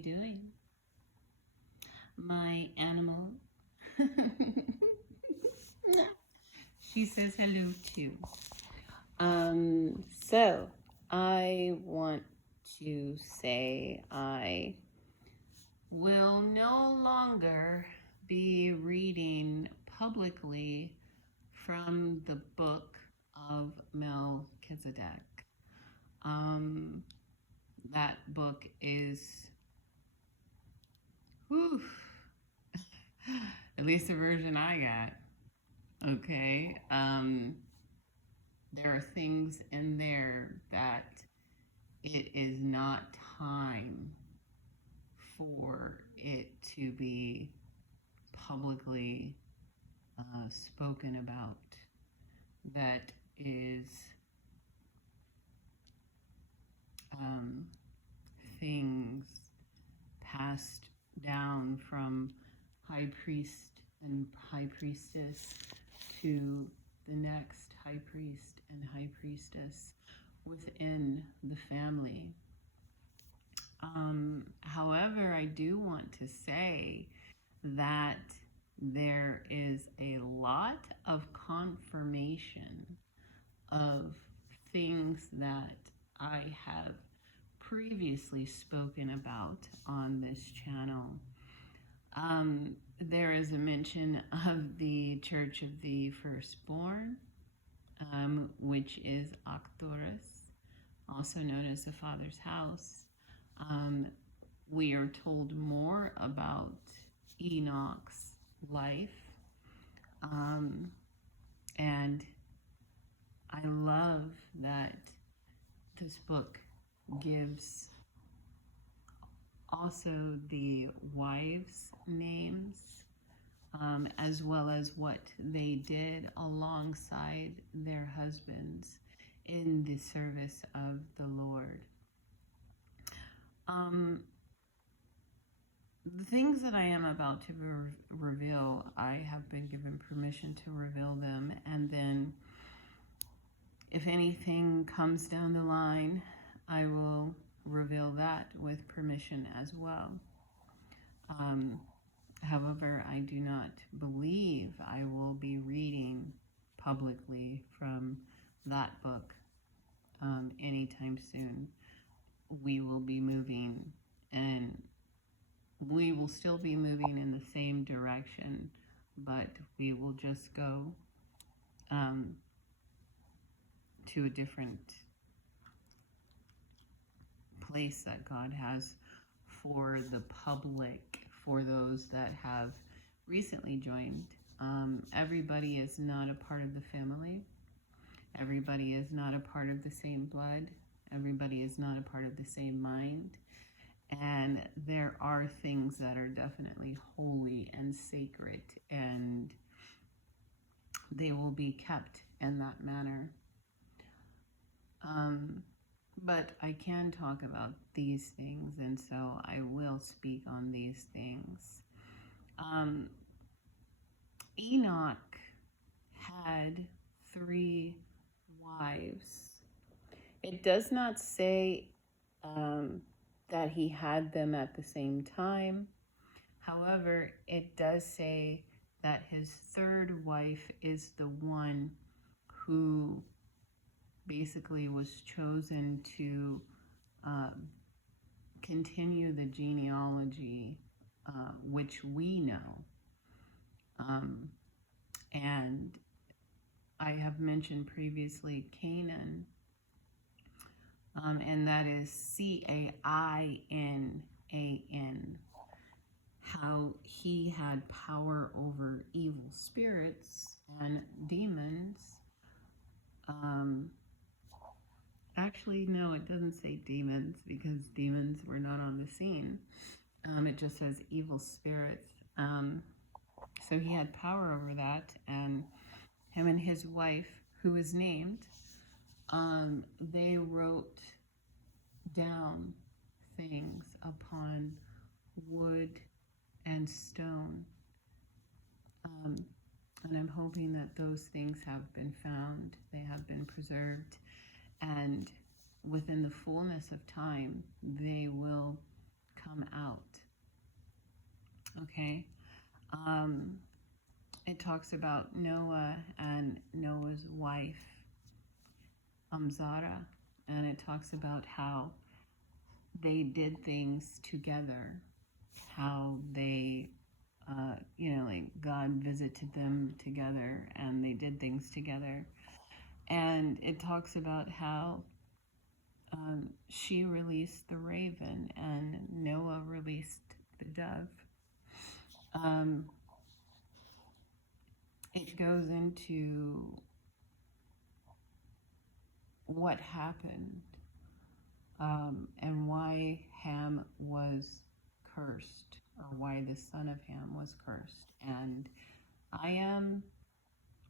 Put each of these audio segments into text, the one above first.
you doing? My animal. She says hello too. So I want to say I will no longer be reading publicly from the book of Melchizedek. That book is, whew, at least the version I got. Okay. There are things in there that it is not time for it to be publicly spoken about. That is things passed down from high priest and high priestess to the next high priest and high priestess within the family. However, I do want to say that there is a lot of confirmation of things that I have previously spoken about on this channel. There is a mention of the Church of the Firstborn, which is Arcturus, also known as the Father's House. We are told more about Enoch's life, and I love that this book gives also the wives' names, as well as what they did alongside their husbands in the service of the Lord. The things that I am about to reveal, I have been given permission to reveal them, and then if anything comes down the line, I will reveal that with permission as well. However, I do not believe I will be reading publicly from that book anytime soon. We will be moving, and we will still be moving in the same direction, but we will just go to a different place that God has for the public, for those that have recently joined. Everybody is not a part of the family. Everybody is not a part of the same blood. Everybody is not a part of the same mind. And there are things that are definitely holy and sacred, and they will be kept in that manner. But I can talk about these things, and so I will speak on these things. Enoch had 3 wives. It does not say that he had them at the same time. However, it does say that his 3rd wife is the one who basically was chosen to continue the genealogy, which we know. And I have mentioned previously Canaan, and that is Cainan, how he had power over evil spirits and demons. Actually, no, it doesn't say demons, because demons were not on the scene. It just says evil spirits. So he had power over that, and him and his wife, who was named, they wrote down things upon wood and stone. And I'm hoping that those things have been found, they have been preserved, and within the fullness of time, they will come out. Okay. Um, it talks about Noah and Noah's wife, Zara, and it talks about how they did things together, how they, like God visited them together and they did things together. And it talks about how she released the raven and Noah released the dove. Um, it goes into what happened and why Ham was cursed, or why the son of Ham was cursed. And I am,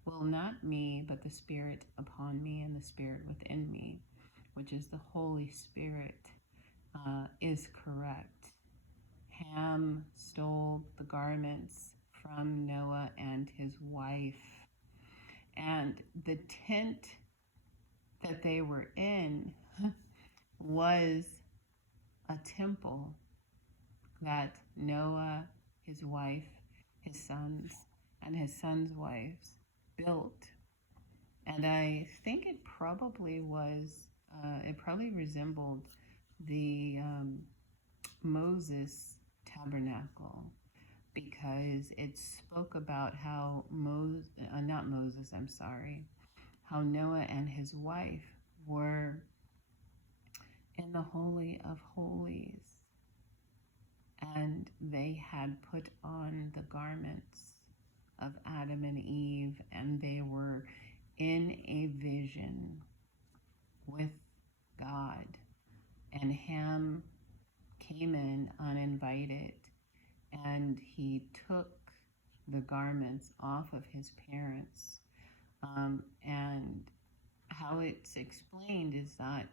well, not me, but the Spirit upon me and the Spirit within me, which is the Holy Spirit, is correct. Ham stole the garments from Noah and his wife. And the tent that they were in was a temple that Noah, his wife, his sons, and his sons' wives built. And I think it probably resembled the Moses tabernacle, because it spoke about how how Noah and his wife were in the Holy of Holies, and they had put on the garments of Adam and Eve, and they were in a vision with God. And Ham came in uninvited, and he took the garments off of his parents. And how it's explained is that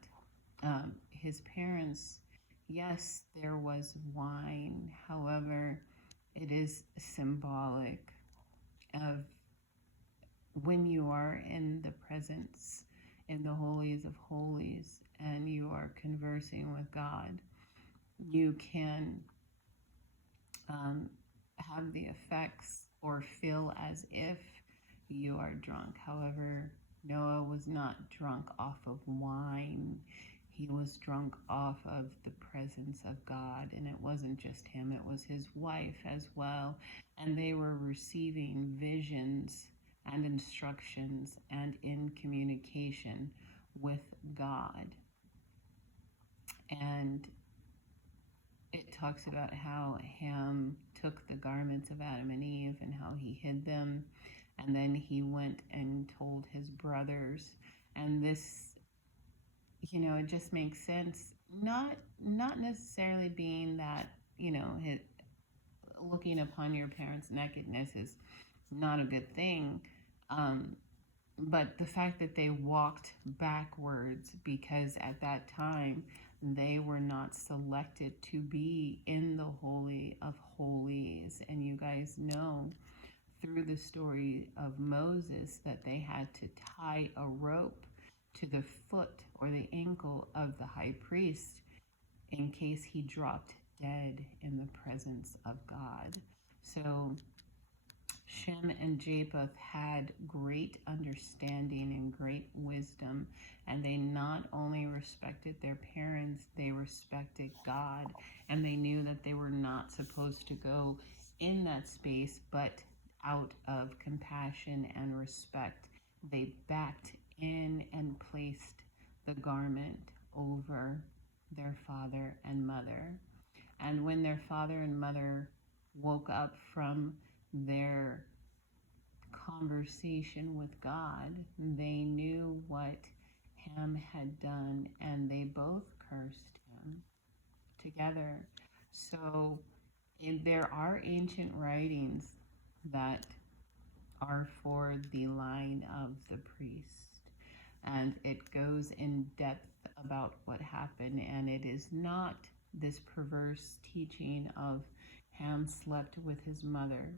his parents, yes, there was wine. However, it is symbolic of when you are in the presence, in the holies of holies, and you are conversing with God, you can have the effects or feel as if you are drunk. However, Noah was not drunk off of wine. He was drunk off of the presence of God. And it wasn't just him, it was his wife as well. And they were receiving visions and instructions and in communication with God. And it talks about how Ham took the garments of Adam and Eve and how he hid them. And then he went and told his brothers. And this, it just makes sense. Not necessarily being that, looking upon your parents' nakedness is not a good thing. But the fact that they walked backwards, because at that time they were not selected to be in the Holy of Holies. And you guys know through the story of Moses that they had to tie a rope to the foot or the ankle of the high priest in case he dropped dead in the presence of God. So Shem and Japheth had great understanding and great wisdom, and they not only respected their parents, they respected God, and they knew that they were not supposed to go in that space, but out of compassion and respect, they backed in and placed the garment over their father and mother. And when their father and mother woke up from their conversation with God, they knew what Ham had done, and they both cursed him together. So there are ancient writings that are for the line of the priest, and it goes in depth about what happened, and it is not this perverse teaching of Ham slept with his mother.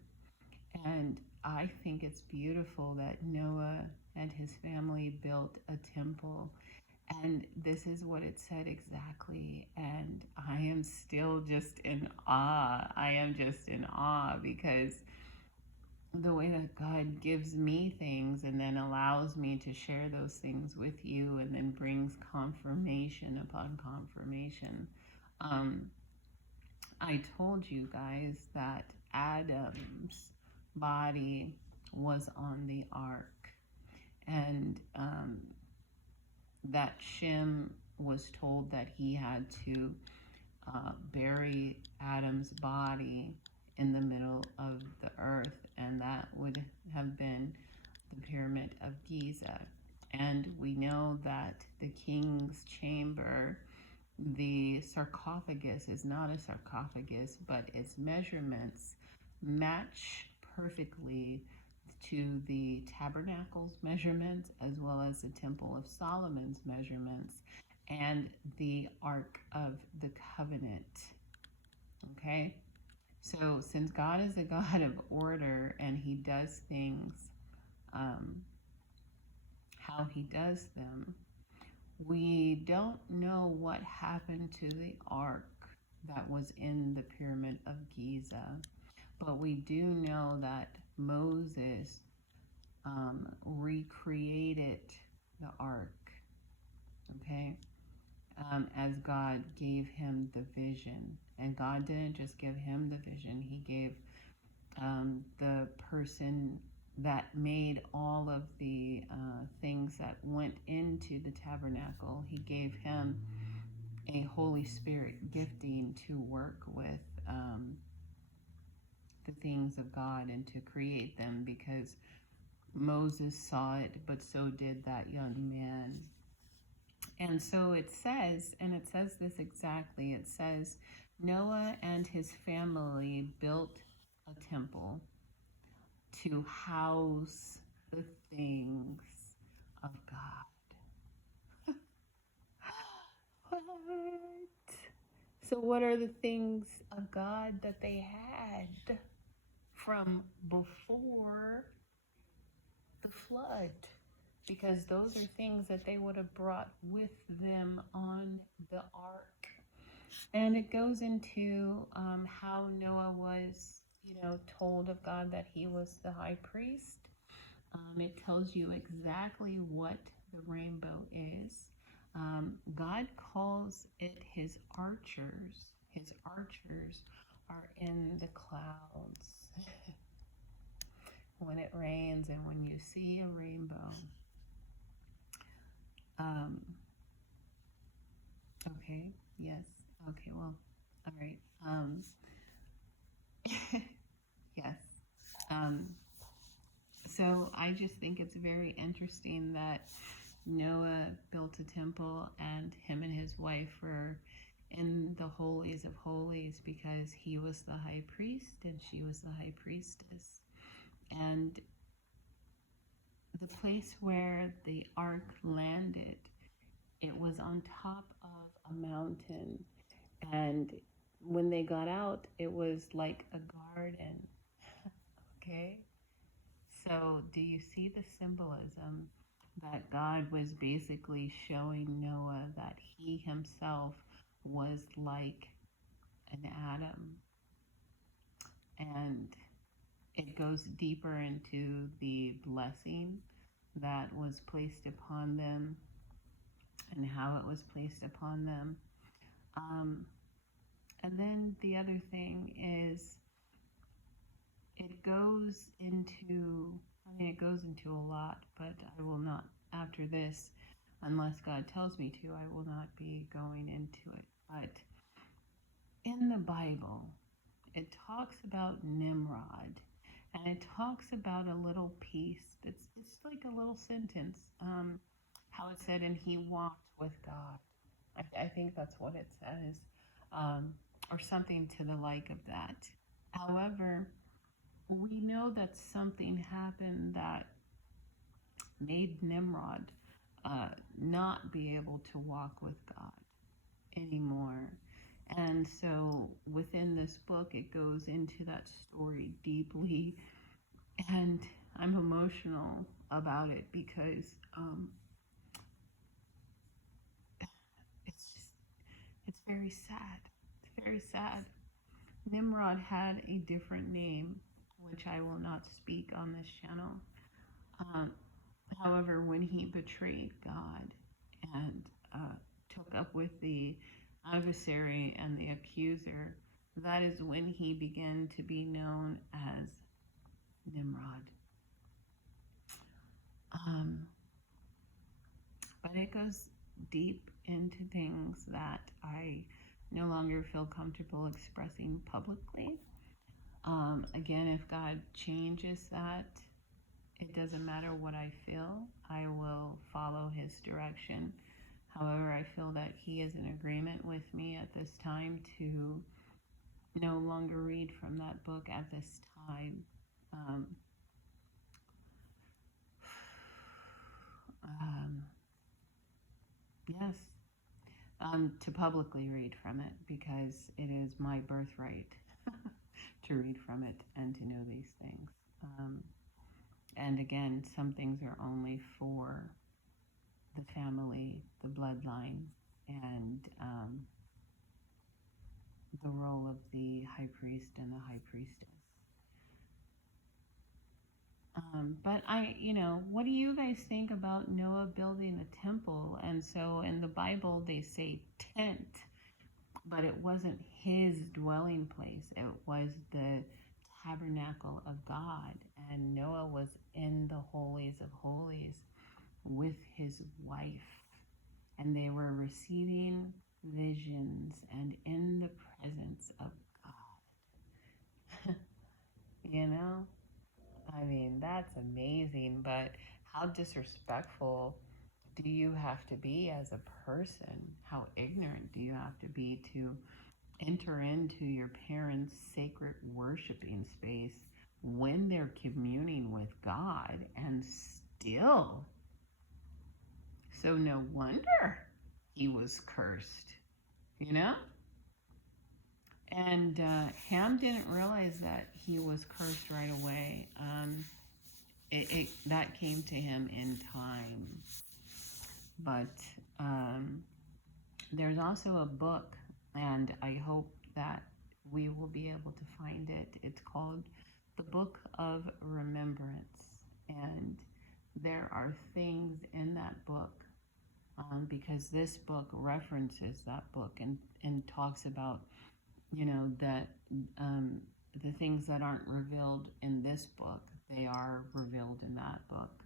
And I think it's beautiful that Noah and his family built a temple, And this is what it said exactly. And I am still just in awe. I am just in awe because the way that God gives me things and then allows me to share those things with you and then brings confirmation upon confirmation. Um, I told you guys that Adam's body was on the ark, and that Shem was told that he had to bury Adam's body in the middle of the earth, and that would have been the Pyramid of Giza. And we know that the king's chamber, the sarcophagus is not a sarcophagus, but its measurements match perfectly to the tabernacle's measurements as well as the Temple of Solomon's measurements and the Ark of the Covenant. Okay? So, since God is a God of order and he does things how he does them, we don't know what happened to the ark that was in the Pyramid of Giza, but we do know that Moses recreated the ark, okay, as God gave him the vision. And God didn't just give him the vision, he gave the person that made all of the things that went into the tabernacle, he gave him a Holy Spirit gifting to work with the things of God and to create them, because Moses saw it, but so did that young man. And so it says, and it says this exactly, it says, Noah and his family built a temple to house the things of God. What? So what are the things of God that they had from before the flood? Because those are things that they would have brought with them on the ark. And it goes into how Noah was, told of God that he was the high priest. It tells you exactly what the rainbow is. God calls it his archers. His archers are in the clouds. When it rains and when you see a rainbow. Okay, yes. Okay, well, all right. Yes. So I just think it's very interesting that Noah built a temple and him and his wife were in the holies of holies because he was the high priest and she was the high priestess. And the place where the ark landed, it was on top of a mountain. And when they got out, it was like a garden. Okay? So, do you see the symbolism that God was basically showing Noah that he himself was like an Adam? And it goes deeper into the blessing that was placed upon them and how it was placed upon them. And then the other thing is it goes into a lot, but I will not, after this, unless God tells me to, I will not be going into it. But in the Bible, it talks about Nimrod, and it talks about a little piece it's like a little sentence, how it said, and he walked with God. I think that's what it says, or something to the like of that. However, we know that something happened that made Nimrod not be able to walk with God anymore. And so within this book, it goes into that story deeply. And I'm emotional about it because very sad. It's very sad. Nimrod had a different name, which I will not speak on this channel. Um, However, when he betrayed God and took up with the adversary and the accuser, that is when he began to be known as Nimrod. But it goes deep into things that I no longer feel comfortable expressing publicly. Again, if God changes that, it doesn't matter what I feel. I will follow his direction. However, I feel that he is in agreement with me at this time to no longer read from that book at this time. Yes, to publicly read from it, because it is my birthright to read from it and to know these things. And again, some things are only for the family, the bloodline, and the role of the high priest and the high priestess. But what do you guys think about Noah building a temple? And so in the Bible, they say tent, but it wasn't his dwelling place. It was the tabernacle of God. And Noah was in the holies of holies with his wife. And they were receiving visions and in the presence of God. I mean, that's amazing, but how disrespectful do you have to be as a person? How ignorant do you have to be to enter into your parents' sacred worshiping space when they're communing with God and still? So no wonder he was cursed, And Ham didn't realize that he was cursed right away. That came to him in time. But there's also a book, and I hope that we will be able to find it. It's called The Book of Remembrance. And there are things in that book, because this book references that book and talks about that the things that aren't revealed in this book, they are revealed in that book.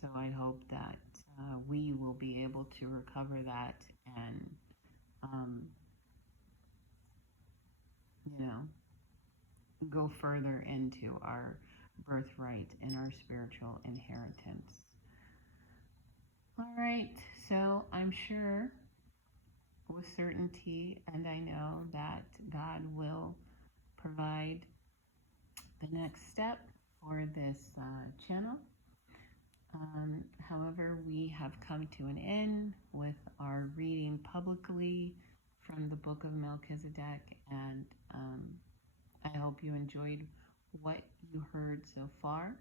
So I hope that we will be able to recover that and, go further into our birthright and our spiritual inheritance. All right, so I'm sure with certainty, and I know that God will provide the next step for this channel. However, we have come to an end with our reading publicly from the book of Melchizedek, and I hope you enjoyed what you heard so far.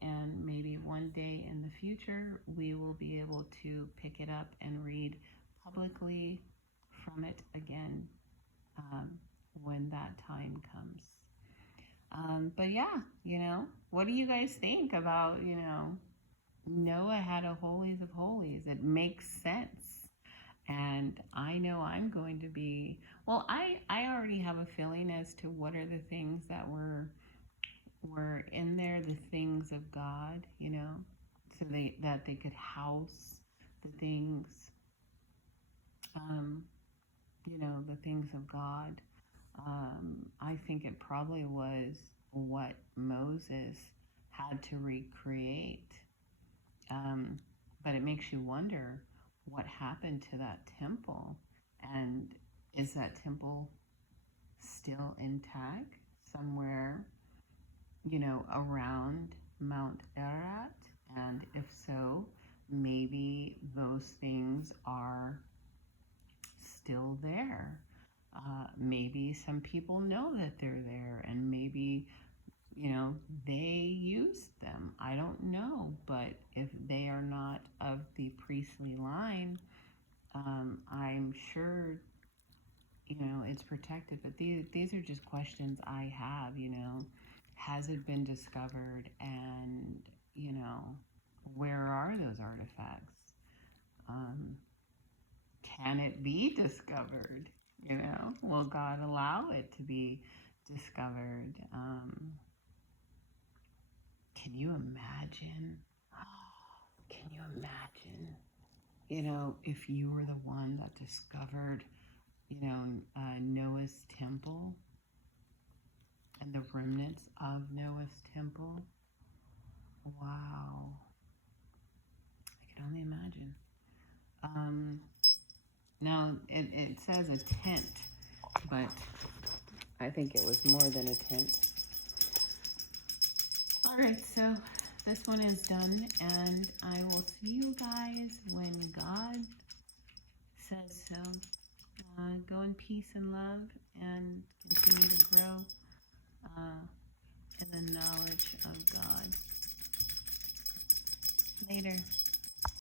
And maybe one day in the future, we will be able to pick it up and read publicly from it again when that time comes. But yeah, what do you guys think about, Noah had a holies of holies? It makes sense. And I know I'm going to be, well, I already have a feeling as to what are the things that were in there, the things of God, so that they could house the things, the things of God. I think it probably was what Moses had to recreate. But it makes you wonder what happened to that temple, and is that temple still intact somewhere, around Mount Ararat? And if so, maybe those things are still there. Maybe some people know that they're there, and maybe, they used them. I don't know. But if they are not of the priestly line, I'm sure, it's protected, but these are just questions I have, has it been discovered, and, where are those artifacts? Can it be discovered? Will God allow it to be discovered? Can you imagine? Can you imagine? If you were the one that discovered, Noah's temple and the remnants of Noah's temple. Wow. I can only imagine. Now, it says a tent, but I think it was more than a tent. All right, so this one is done, and I will see you guys when God says so. Go in peace and love, and continue to grow in the knowledge of God. Later.